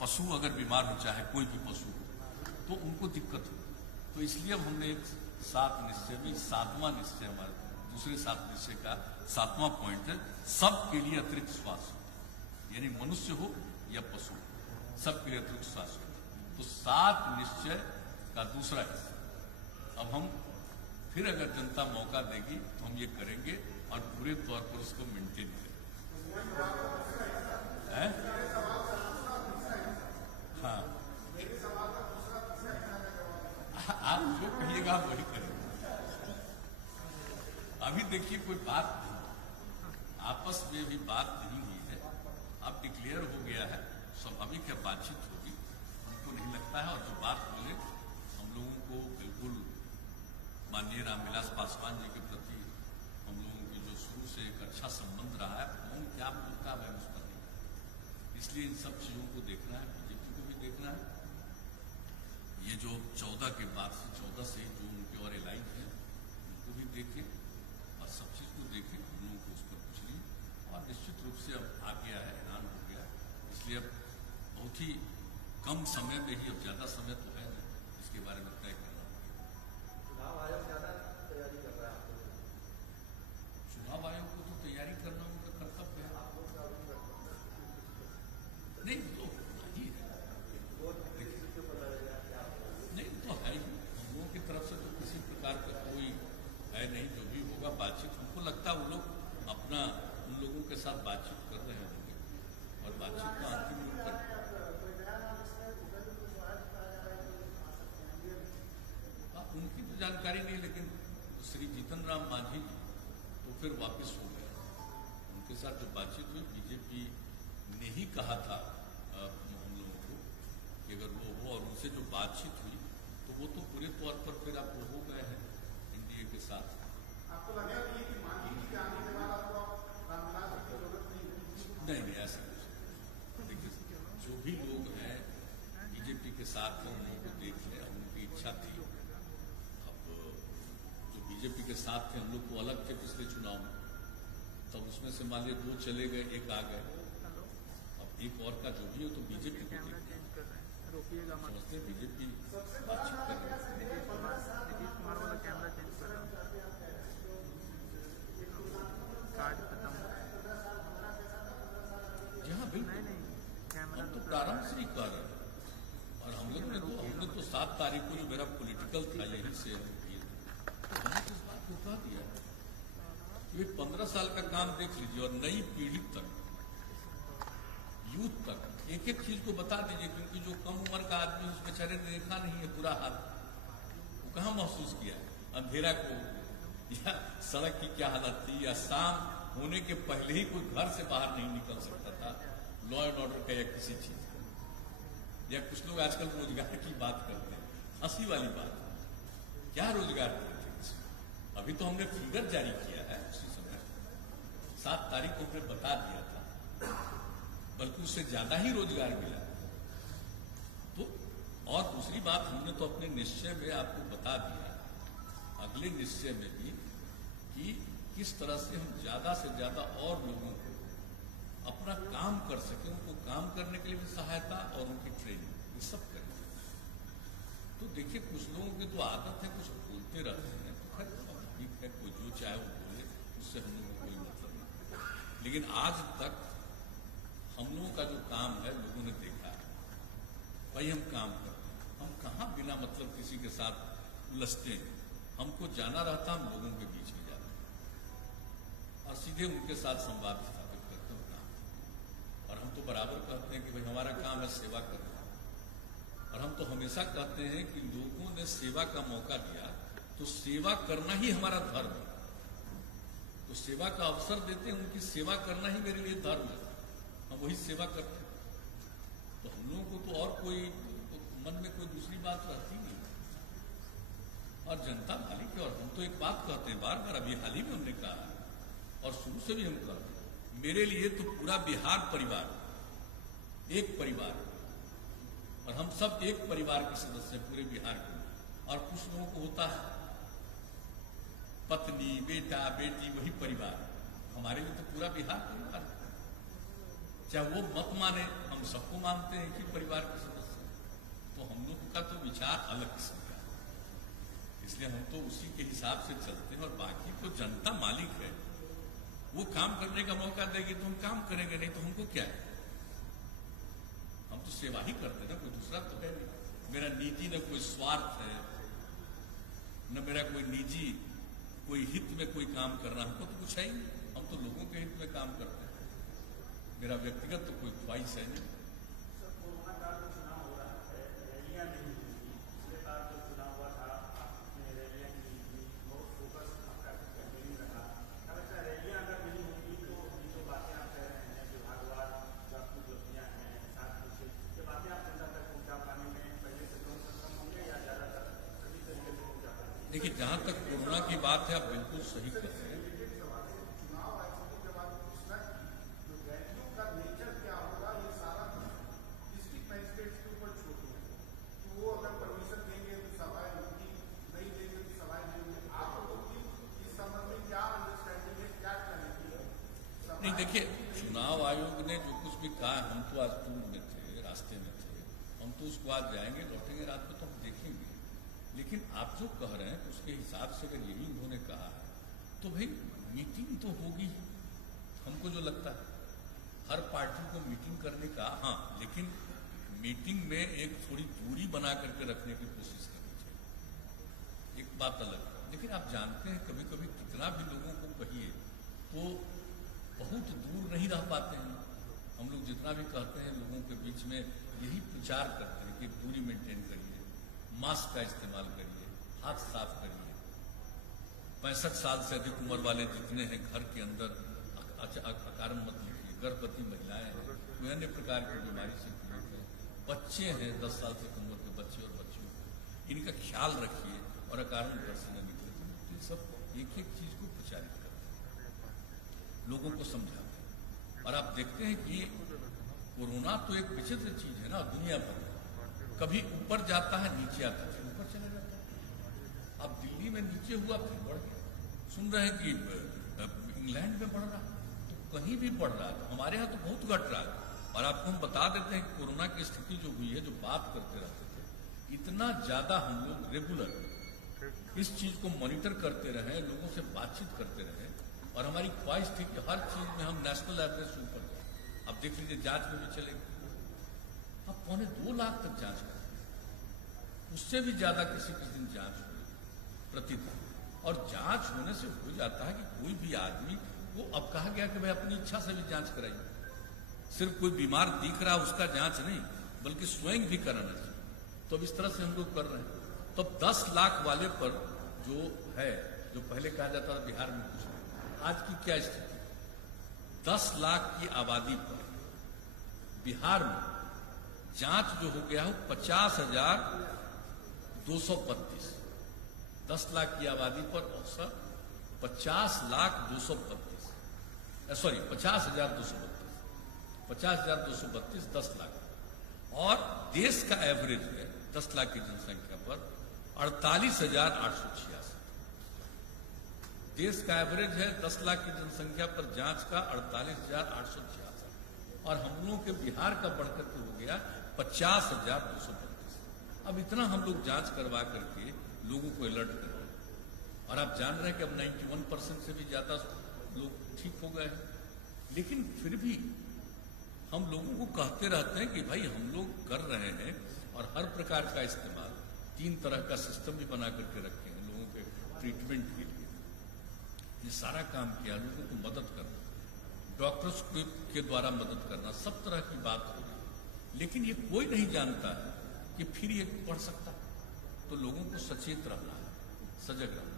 पशु अगर बीमार हो चाहे कोई भी पशु हो तो उनको दिक्कत हो। तो इसलिए अब हमने एक 7 निश्चय में 7वां निश्चय हमारे दूसरे 7 निश्चय का 7वां पॉइंट है सबके लिए अतिरिक्त स्वास्थ्य, यानी मनुष्य हो या पशु सबके लिए अतिरिक्त स्वास्थ्य। तो 7 निश्चय का दूसरा हिस्सा अब हम फिर अगर जनता मौका देगी तो हम ये करेंगे और पूरे तौर पर उसको मेंटेन करेंगे। हाँ आप जो कहिएगा वही करेंगे। अभी देखिए कोई बात नहीं, आपस में भी बात नहीं हुई है, अब डिक्लेयर हो गया है, स्वाभाविक है बातचीत होगी, उनको नहीं लगता है। और जो बात बोले हम लोगों को बिल्कुल माननीय रामविलास पासवान जी के प्रति हम लोगों की जो शुरू से एक अच्छा संबंध रहा है वो क्या बोलता है उस पर नहीं, इसलिए इन सब चीजों को देखना है, बीजेपी को भी देखना है। ये जो 14 के बाद से 14 से जो उनके और एलाइन है उनको भी देखें और सब चीज को देखें, उन लोगों को उस पर कुछ नहीं। और निश्चित रूप से अब आ गया है, ऐलान हो गया, इसलिए अब बहुत ही कम समय में ही, अब ज्यादा समय तो है नहीं, इसके बारे में तय करना पड़ेगा। चुनाव आयोग ज्यादा तैयारी कर रहा है, चुनाव आयोग को तो तैयारी करना उनका कर्तव्य है। नहीं तो नहीं है, नहीं तो है ही, हम लोगों की तरफ से तो किसी प्रकार का कोई है नहीं, जो भी होगा बातचीत, हमको लगता है वो लोग अपना उन लोगों के साथ बातचीत कर रहे होंगे और बातचीत का अंतिम रूप कर उनकी तो जानकारी नहीं, लेकिन श्री जीतन राम मांझी जी तो फिर वापस हो गए, उनके साथ जो बातचीत हुई बीजेपी ने ही कहा था हम लोगों को कि अगर वो हो, और उनसे जो बातचीत हुई तो वो तो पूरे तौर पर फिर आप हो गए हैं एनडीए के साथ। आपको लगा कि मांझी जी के आने के बाद आपको रामविलास की जरूरत नहीं? नहीं, ऐसा कुछ देखिए, जो भी लोग हैं बीजेपी के साथ हैं उन लोगों को देख लें, उनकी इच्छा थी। अब जो बीजेपी के साथ थे हम लोग को अलग थे पिछले चुनाव में, तब उसमें से मान लीजिए 2 चले गए, 1 आ गए, अब एक और का जो भी हो तो बीजेपी को समझते बीजेपी बातचीत कर रहे हैं। नीतीश कुमार वाला कैमरा चेंज कर रहा जी हाँ बिल्कुल, हम तो प्रारंभ से ही कर रहे हैं और हमने तो 7 तारीख को जो मेरा पॉलिटिकल था यही से किए थे, हमने इस बात को कह दिया कि 15 साल का काम देख लीजिए और नई पीढ़ी तक, यूथ तक एक एक चीज को बता दीजिए, क्योंकि जो कम उम्र का आदमी उस बेचारे ने देखा नहीं है पूरा हाल, वो कहाँ महसूस किया है अंधेरा को, या सड़क की क्या हालत थी, या शाम होने के पहले ही कोई घर से बाहर नहीं निकल सकता था लॉ एंड ऑर्डर का या किसी चीज का। या कुछ लोग आजकल रोजगार की बात करते हैं, हंसी वाली बात, क्या रोजगार करते हैं? अभी तो हमने फिगर जारी किया है उसी समय 7 तारीख को हमने बता दिया था, बल्कि उससे ज्यादा ही रोजगार मिला। तो और दूसरी बात हमने तो अपने निश्चय में आपको बता दिया, अगले निश्चय में भी, कि किस तरह से हम ज्यादा से ज्यादा और लोगों को अपना काम कर सके, उनको काम करने के लिए भी सहायता और उनकी ट्रेनिंग, ये सब करेंगे। तो देखिए कुछ लोगों की तो आदत है कुछ बोलते रहते हैं, तो खैर ठीक है, कोई जो चाहे वो बोले, उससे हम लोगों को कोई मतलब नहीं। लेकिन आज तक हम लोगों का जो काम है लोगों ने देखा है, भाई हम काम करते हैं, हम कहाँ बिना मतलब किसी के साथ उलझते हैं, हमको जाना रहता हम लोगों के बीच में जाते हैं और सीधे उनके साथ संवाद स्थापित करते हैं काम। और हम तो बराबर कहते हैं कि भाई हमारा काम है सेवा करना, और हम तो हमेशा कहते हैं कि लोगों ने सेवा का मौका दिया तो सेवा करना ही हमारा धर्म है, तो सेवा का अवसर देते हैं, उनकी सेवा करना ही मेरे लिए धर्म है, हम वही सेवा करते हैं। तो हम लोगों को तो और कोई तो मन में कोई दूसरी बात रहती नहीं। और जनता मालिक है। और हम तो एक बात कहते हैं बार बार, अभी हाल ही में हमने कहा और शुरू से भी हम कहते हैं, मेरे लिए तो पूरा बिहार परिवार एक परिवार, और हम सब एक परिवार के सदस्य पूरे बिहार के। और कुछ लोगों को होता है पत्नी बेटा बेटी वही परिवार, हमारे लिए तो पूरा बिहार परिवार है। चाहे वो मत माने, हम सबको मानते हैं कि परिवार के सदस्य। तो हम लोग का तो विचार अलग किस्म का है, इसलिए हम तो उसी के हिसाब से चलते हैं। और बाकी तो जनता मालिक है, वो काम करने का मौका देगी तो हम काम करेंगे, नहीं तो हमको क्या है। हम तो सेवा ही करते हैं ना, कोई दूसरा तो है नहीं। मेरा निजी न कोई स्वार्थ है, न मेरा कोई निजी कोई हित में कोई काम करना, हमको तो कुछ है ही नहीं। हम तो लोगों के हित में काम करते हैं, मेरा व्यक्तिगत तो कोई ख्वाहिश है नहीं। देखिए, जहां तक कोरोना की बात है, आप बिल्कुल सही कह रहे हैं। नहीं, देखिए, चुनाव आयोग ने जो कुछ भी कहा, हम तो आज टूर में थे, रास्ते में थे, हम तो उसको आज जाएंगे लौटेंगे रात में तो हम देखेंगे। लेकिन आप जो कह रहे हैं उसके हिसाब से अगर यही उन्होंने कहा है तो भाई मीटिंग तो होगी। हमको जो लगता है हर पार्टी को मीटिंग करने का, हाँ, लेकिन मीटिंग में एक थोड़ी दूरी बना करके रखने की कोशिश करनी चाहिए, एक बात अलग है। लेकिन आप जानते हैं कभी कभी कितना भी लोगों को कहिए तो बहुत दूर नहीं रह पाते हैं। हम लोग जितना भी कहते हैं लोगों के बीच में यही प्रचार करते हैं कि दूरी मेंटेन करिए, मास्क का इस्तेमाल करिए, हाथ साफ करिए। 65 साल से अधिक उम्र वाले जितने हैं घर के अंदर अकारण मत लिखिए, गर्भवती महिलाएं हैं, कोई अन्य प्रकार की बीमारी से पीड़ित है, बच्चे हैं 10 साल से कम उम्र के बच्चे और बच्चियों को, इनका ख्याल रखिए और अकारण घर से न निकले। तो ये सब एक एक चीज को प्रचारित करते हैं, लोगों को समझाते हैं। और आप देखते हैं कि कोरोना तो एक विचित्र चीज है ना, दुनिया भर कभी ऊपर जाता है, नीचे आता है, फिर ऊपर चला जाता है। अब दिल्ली में नीचे हुआ फिर बढ़ गया, सुन रहे हैं कि इंग्लैंड में बढ़ रहा, तो कहीं भी बढ़ रहा है, हमारे यहाँ तो बहुत घट रहा है। और आपको हम बता देते हैं कि कोरोना की स्थिति जो हुई है, जो बात करते रहते थे, इतना ज्यादा हम लोग रेगुलर इस चीज को मॉनिटर करते रहे, लोगों से बातचीत करते रहे, और हमारी ख्वाहिश थी कि हर चीज में हम नेशनल एवरेज से ऊपर जाए। अब देख लीजिए, जांच में भी चलेंगे, अब 2.25 लाख तक जांच कर, उससे भी ज्यादा किसी दिन जांच हुई प्रतिदिन। और जांच होने से हो जाता है कि कोई भी आदमी को, अब कहा गया कि भाई अपनी इच्छा से भी जांच कराइए, सिर्फ कोई बीमार दिख रहा उसका जांच नहीं, बल्कि स्वयं भी कराना चाहिए। तो अब इस तरह से हम लोग कर रहे हैं। तो 10 लाख वाले पर जो है, जो पहले कहा जाता था बिहार में कुछ नहीं, आज की क्या स्थिति, 10 लाख की आबादी पर बिहार में जांच जो हो गया है 50,232, 10 लाख की आबादी पर औसत 50,232, सॉरी 50,232, 50,232 10 लाख। और देश का एवरेज है 10 लाख की जनसंख्या पर 48,886। देश का एवरेज है 10 लाख की जनसंख्या पर जांच का 48,866, और हम लोगों के बिहार का बढ़कर के हो गया 50,232। अब इतना हम लोग जांच करवा करके लोगों को अलर्ट कर रहे हैं। और आप जान रहे हैं कि अब 91% से भी ज्यादा लोग ठीक हो गए हैं। लेकिन फिर भी हम लोगों को कहते रहते हैं कि भाई हम लोग कर रहे हैं, और हर प्रकार का इस्तेमाल, 3 तरह का सिस्टम भी बना करके रखे हैं लोगों के ट्रीटमेंट के लिए। ये सारा काम किया, लोगों को मदद करना, डॉक्टर्स के द्वारा मदद करना, सब तरह की बात हो रही है। लेकिन ये कोई नहीं जानता है कि फिर ये बढ़ सकता है। तो लोगों को सचेत रहना है, सजग रहना है।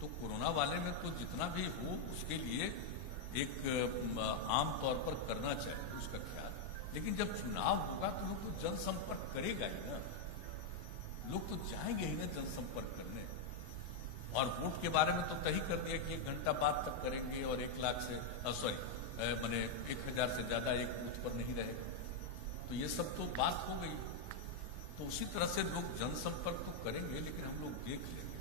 तो कोरोना वाले में तो जितना भी हो उसके लिए एक आम तौर पर करना चाहिए उसका ख्याल। लेकिन जब चुनाव होगा तो लोग तो जनसंपर्क करेगा ही ना, लोग तो जाएंगे ही ना जनसंपर्क करने। और वोट के बारे में तो तय कर दिया कि 1 घंटा बाद तक करेंगे और 1 लाख से माने 1000 से ज्यादा एक बूथ पर नहीं रहेगा। तो ये सब तो बात हो गई। तो उसी तरह से लोग जनसंपर्क तो करेंगे, लेकिन हम लोग देख लेंगे।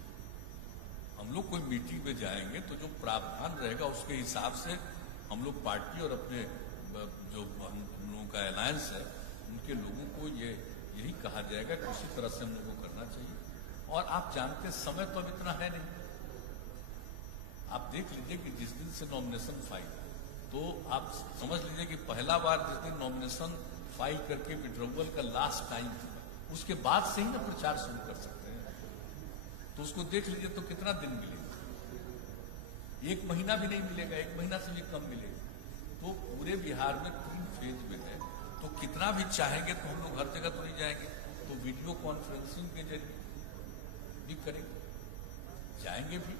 हम लोग कोई मीटिंग में जाएंगे तो जो प्रावधान रहेगा उसके हिसाब से हम लोग पार्टी और अपने जो हम लोगों का अलायंस है उनके लोगों को यही कहा जाएगा कि उसी तरह से हम लोगों को करना चाहिए। और आप जानते समय तो अब इतना है नहीं। आप देख लीजिए कि जिस दिन से नॉमिनेशन फाइल तो आप समझ लीजिए कि पहला बार जिस दिन नॉमिनेशन फाइल करके विड्रॉवल का लास्ट टाइम था, उसके बाद से ही ना प्रचार शुरू कर सकते हैं। तो उसको देख लीजिए तो कितना दिन मिलेगा, 1 महीना भी नहीं मिलेगा, 1 महीना से भी कम मिलेगा। तो पूरे बिहार में 3 फेज में है, तो कितना भी चाहेंगे तो हम लोग हर जगह तो नहीं जाएंगे, तो वीडियो कॉन्फ्रेंसिंग के जरिए भी करेंगे, जाएंगे भी,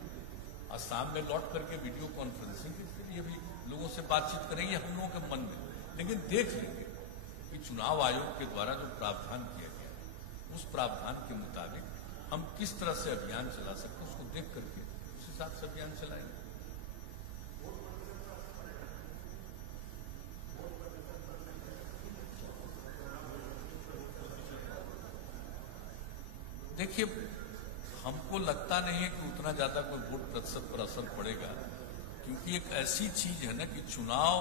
असम में लौट करके वीडियो कॉन्फ्रेंसिंग के जरिए भी लोगों से बातचीत करेंगे हम लोगों के मन में। लेकिन देख लेंगे कि चुनाव आयोग के द्वारा जो प्रावधान किया गया है उस प्रावधान के मुताबिक हम किस तरह से अभियान चला सकते हैं, उसको देख करके उस हिसाब से अभियान चलाएंगे। देखिए, हमको लगता नहीं है कि उतना ज्यादा कोई वोट प्रतिशत पर असर पड़ेगा, क्योंकि एक ऐसी चीज है ना कि चुनाव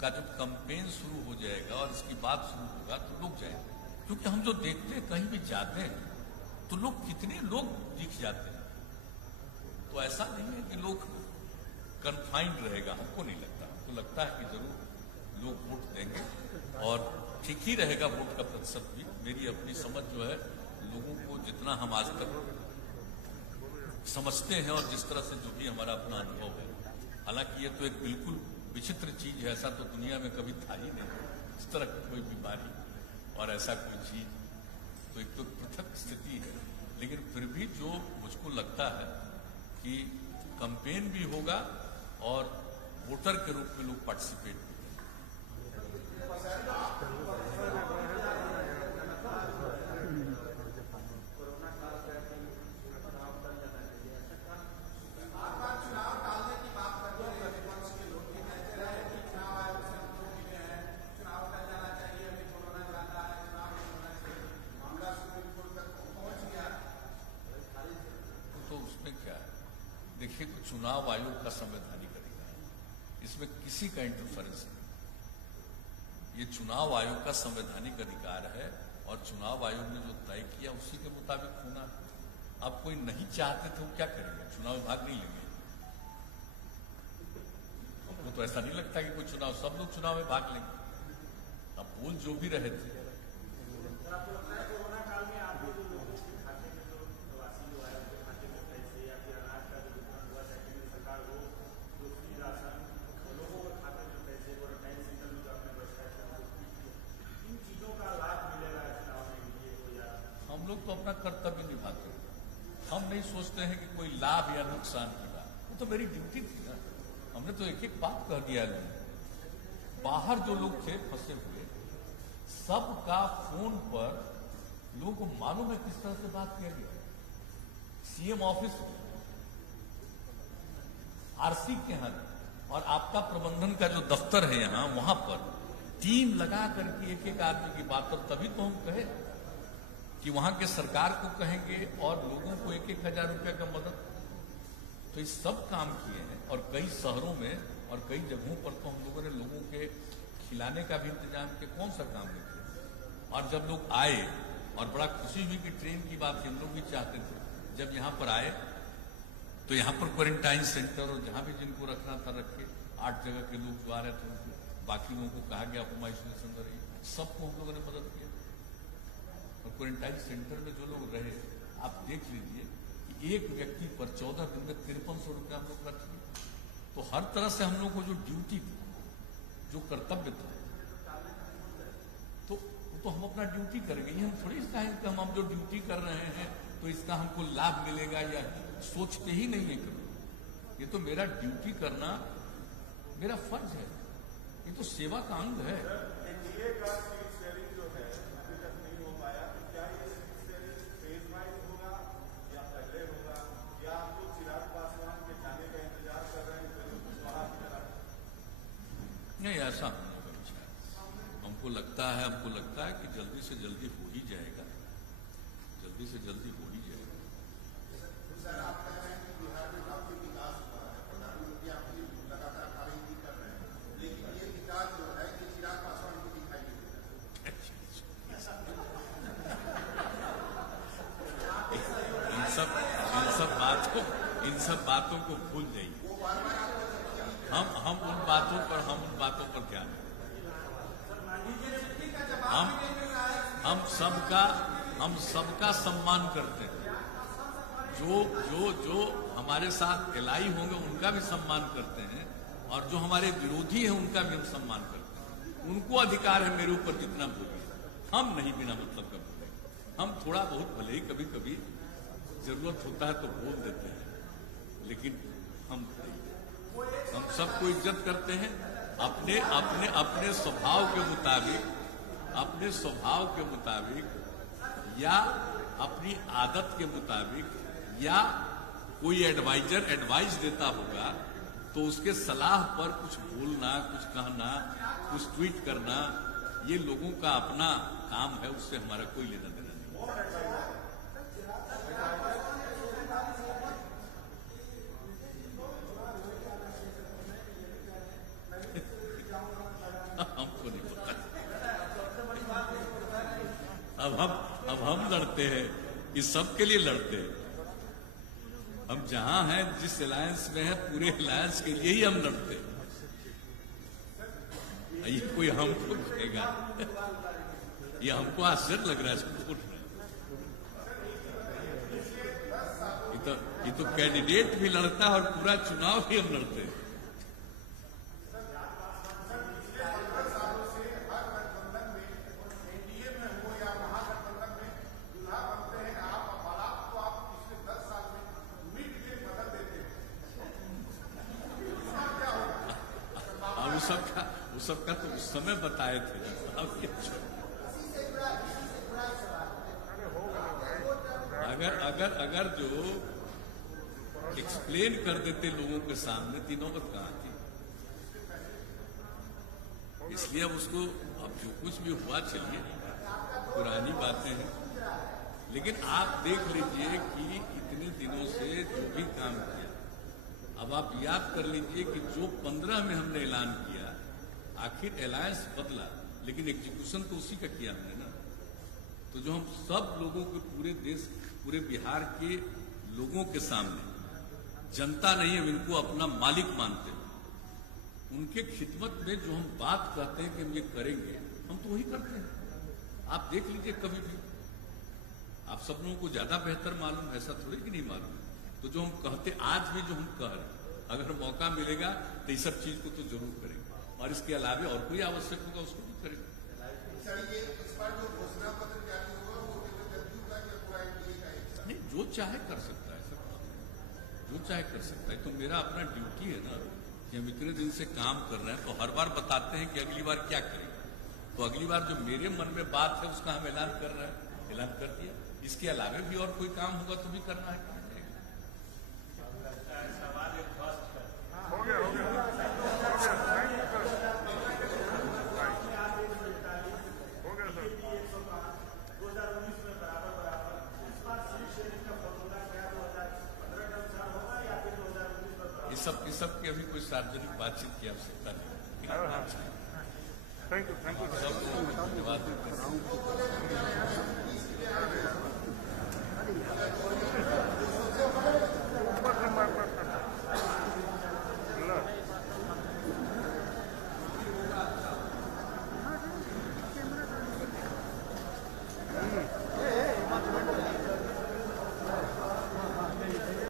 का जब कैंपेन शुरू हो जाएगा और इसकी बात शुरू होगा तो लोग जाएंगे। क्योंकि हम जो देखते हैं कहीं भी जाते हैं तो लोग कितने लोग दिख जाते हैं, तो ऐसा नहीं है कि लोग कन्फाइंड रहेगा, हमको नहीं लगता। हमको लगता है कि जरूर लोग वोट देंगे और ठीक ही रहेगा वोट का प्रतिशत भी। मेरी अपनी समझ जो है, लोगों को जितना हम आज तक समझते हैं और जिस तरह से जो भी हमारा अपना अनुभव है, हालांकि ये तो एक बिल्कुल विचित्र चीज है, ऐसा तो दुनिया में कभी था ही नहीं, इस तरह की कोई बीमारी और ऐसा कोई चीज, तो एक तो पृथक स्थिति है। लेकिन फिर भी जो मुझको लगता है कि कैंपेन भी होगा और वोटर के रूप में लोग पार्टिसिपेट भी देखिए, तो चुनाव आयोग का संवैधानिक अधिकार है, इसमें किसी का इंटरफेरेंस नहीं। ये चुनाव आयोग का संवैधानिक अधिकार है और चुनाव आयोग ने जो तय किया उसी के मुताबिक होना। अब कोई नहीं चाहते थे वो क्या करेंगे, चुनाव में भाग नहीं लेंगे। हमको तो ऐसा नहीं लगता कि कोई चुनाव, सब लोग चुनाव में भाग लेंगे। अब बोल जो भी रहे थे, हम लोग तो अपना कर्तव्य निभाते हैं। हम नहीं सोचते हैं कि कोई लाभ या नुकसान की बात, वो तो मेरी ड्यूटी थी ना। हमने तो एक एक बात कह दिया है। बाहर जो लोग थे फंसे हुए, सबका फोन पर लोगों को मालूम है किस तरह से बात किया गया। सीएम ऑफिस, आरसी के यहाँ और आपदा प्रबंधन का जो दफ्तर है यहाँ, वहां पर टीम लगा करके एक एक आदमी की बात। और तभी तो हम कहे कि वहां के सरकार को कहेंगे और लोगों को 1-1 हजार रुपए का मदद। तो ये सब काम किए हैं और कई शहरों में और कई जगहों पर तो हम लोगों ने लोगों के खिलाने का भी इंतजाम किया। कौन सा काम नहीं किया। और जब लोग आए और बड़ा खुशी हुई कि ट्रेन की बात हम लोग भी चाहते थे, जब यहाँ पर आए तो यहाँ पर क्वारंटाइन सेंटर और जहां भी जिनको रखना था रखे। 8 जगह के लोग जो आ रहे थे उनको, बाकी लोगों को कहा गया होम आइसोलेशन में रहिए। सबको हम लोगों ने मदद किया। और क्वारंटाइन सेंटर में जो लोग रहे, आप देख लीजिए कि एक व्यक्ति पर 14 दिन में 5300 रुपया हम लोग रख लिए। तो हर तरह से हम लोग को जो ड्यूटी थी, जो कर्तव्य था, तो हम अपना ड्यूटी करेंगे। ये हम थोड़ी चाहेंगे कि हम जो ड्यूटी कर रहे हैं तो इसका हमको लाभ मिलेगा, या सोचते ही नहीं है कभी। ये तो मेरा ड्यूटी करना मेरा फर्ज है, ये तो सेवा का अंग है। एनडीए का सीट शेयरिंग जो है अभी तक नहीं हो पाया, तो क्या ये सीट शेयरिंग फेज वाइज होगा या पहले होगा, या आप लोग चिराग पासवान के जाने का इंतजार कर रहे हैं फिर कुशवाहा की तरह? नहीं, ऐसा होने का विचार हमको लगता है कि जल्दी से जल्दी हो ही जाएगा, जल्दी से जल्दी हो ही जाएगा। सर, आप कह रहे हैं कि बिहार में काफी विकास हुआ है, प्रधानमंत्री आपकी लगातार तारीफ कर रहे हैं, लेकिन ये विकास जो है ये चिराग पासवान को दिखाई नहीं देता। इन सब बातों को भूल जाइए। हम उन बातों पर ध्यान दें। हम सबका सम्मान करते हैं। जो हमारे साथ एलाई होंगे उनका भी सम्मान करते हैं, और जो हमारे विरोधी हैं उनका भी हम सम्मान करते हैं। उनको अधिकार है मेरे ऊपर जितना बोले, हम नहीं बिना मतलब का बोले। हम थोड़ा बहुत भले ही कभी कभी जरूरत होता है तो बोल देते हैं, लेकिन हम सबको इज्जत करते हैं अपने स्वभाव के मुताबिक या अपनी आदत के मुताबिक, या कोई एडवाइजर एडवाइस देता होगा तो उसके सलाह पर कुछ बोलना, कुछ कहना, कुछ ट्वीट करना, ये लोगों का अपना काम है, उससे हमारा कोई लेना देना नहीं। हमको नहीं पता। अब हम लड़ते हैं, इस सब के लिए लड़ते हैं। हम जहां हैं, जिस अलायंस में है, पूरे अलायंस के लिए ही हम लड़ते हैं। ये कोई हमको कहेगा, ये हमको आश्चर्य लग रहा है इसको उठ रहे। ये तो कैंडिडेट भी लड़ता है और पूरा चुनाव भी हम लड़ते हैं। वो सबका तो उस समय बताए थे। अब क्या अगर जो एक्सप्लेन कर देते लोगों के सामने, तीनों पर कहां थी। इसलिए अब उसको, अब जो कुछ भी हुआ, चलिए पुरानी बातें हैं, लेकिन आप देख लीजिए कि इतने दिनों से जो भी काम किया, अब आप याद कर लीजिए कि जो 15 में हमने ऐलान किया, आखिर अलायंस बदला, लेकिन एग्जीक्यूशन तो उसी का किया हमने ना। तो जो हम सब लोगों के, पूरे देश, पूरे बिहार के लोगों के सामने, जनता नहीं, हम इनको अपना मालिक मानते हैं, उनके खिदमत में जो हम बात कहते हैं कि हम ये करेंगे, हम तो वही करते हैं। आप देख लीजिए, कभी भी आप सब लोगों को ज्यादा बेहतर मालूम है, ऐसा थोड़ी कि नहीं मालूम। तो जो हम कहते, आज भी जो हम कह रहे हैं, अगर मौका मिलेगा तो इस सब चीज को तो जरूर करेंगे, और इसके अलावा और कोई आवश्यक होगा उसको भी करेंगे। सर, ये इस बार जो घोषणा पत्र जारी होगा वो जदयू का या पूरा एनडीए का है? नहीं, जो चाहे कर सकता है सर, जो चाहे कर सकता है। तो मेरा अपना ड्यूटी है ना कि हम इतने दिन से काम कर रहे हैं, तो हर बार बताते हैं कि अगली बार क्या करेंगे। तो अगली बार जो मेरे मन में बात है उसका हम ऐलान कर रहे हैं, ऐलान कर दिया। इसके अलावा भी और कोई काम होगा तो भी करना है। हो गया सर, इस सब की अभी कोई सार्वजनिक बातचीत की आवश्यकता नहीं। थैंक यू सबको धन्यवाद देते हैं।